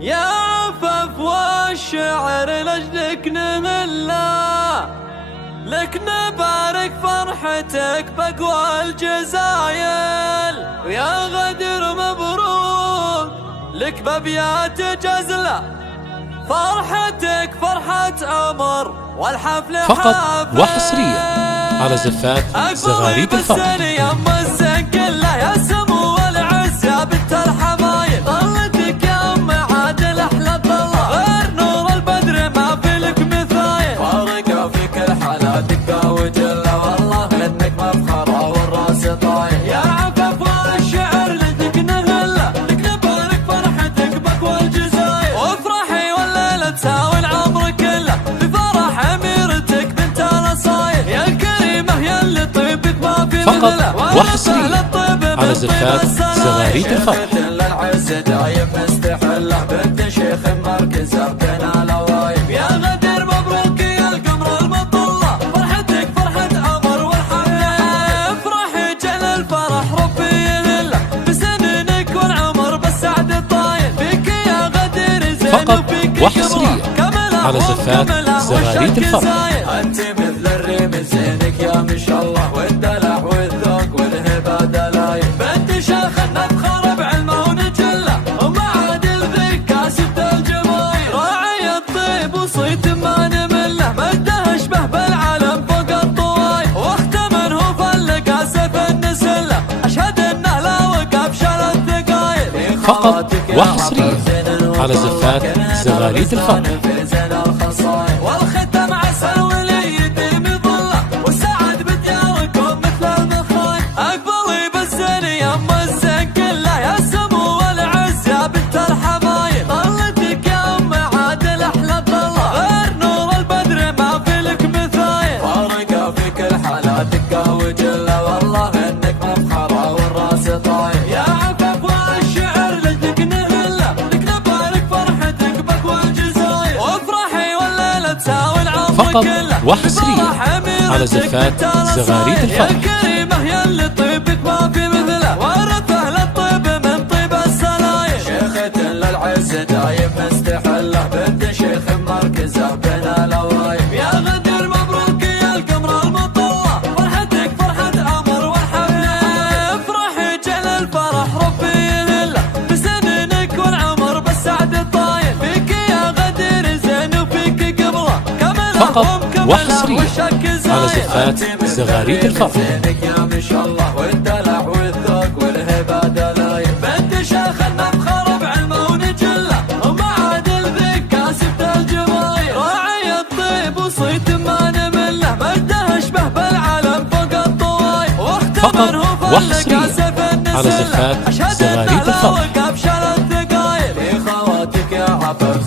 يا عفاف والشعر لجلك نهلا، لك نبارك فرحتك بقوى الجزايل، ويا غدر مبروك لك بابيات جزلة، فرحتك فرحة عمر والحفل فقط وحصريا على زفات زغاريد الفرح. يا الزين كله يا سمو والعز يا بنت الحمايل، طلتك يا ام عادل احلى طلة، غير نور البدر ما في لك مثايل، فارقة في كل حالاتك وجلة، والله انك مفخرة والراس طايل، يا عفاف والشعر لك نهلة، لك نبارك فرحتك بقوى الجزايل، وافرحي والليلة تساوي العمر كله بفرح اميرتك بنت الاصايل، يا الكريمة يا اللي طيبك ما في فقط وحصريا على زفات زغاريد الفرح. للعز دايم مستحلة بنت شيخ مركزة بين الوايب، يا غدير مبروك يا القمر المطلة، فرحتك فرحة عمر والحفلة، افرحي جل الفرح ربي يهله بسنينك والعمر بالسعد الطايل، فيك يا غدير زين فقط وفيك وحصريا على زفات زغاريد الفرح. انت مثل الريم زينك يا ما شاء الله، والدلع والذوق والهبة دلايل، بنت شيخ نفخر بعلمه ونجله، ام عادل ذيك كاسبة الجمايل، راعي الطيب وصيت ما نمله، مجده اشبه بالعالم فوق الطوايل، واختمن هو فلق اسف النسله، اشهد انه لا وقف شال الثقايل، فقط وحصريا على زفات زغاريد الفرح. والختم عسل وليدي مظله، والسعد بدياركم مثل المخايل، اقبلي بالزين يا ام الزين كله يا سمو والعز يا بنت الحمايل، طلتك يا ام عادل احلى طلة، غير نور البدر ما في لك مثايل، فارقة في كل حالاتك وجلة، والله انك مفخرة والراس طايل، يا عفاف والشعر لك نهلة، لك نبارك فرحتك بقوى الجزايل، وافرحي والليلة تساوي العمر فقط كله وحصريا على زفات زغاريد الفرح. يا الكريمة يا اللي طيبك ما في مثله، ورث اهل الطيب من طيب السلايل، شيخة للعز دايم مستحلة بنت شيخ مركزة بين الوايب، يا غدير مبروك يا القمر المطلة، فرحتك فرحة عمر والحفلة، افرحي جل الفرح ربي يهله بسنينك والعمر بالسعد الطايل، فيك يا غدير زين وفيك قبله فقط وحصريا على زفات زغاريد الفرح. يا ما شاء الله والدلع والذوق والهبة دلايل، بنت شيخ نفخر بعلمه ونجله، ام عادل ذيك كاسبة الجمايل، راعي الطيب وصيت ما نمله، مجده اشبه بالعالم فوق الطوايل، واختمن هو فلق اسف النسله، على زفات زغاريد الفرح. وقف شال الثقايل، في خواتك يا عفاف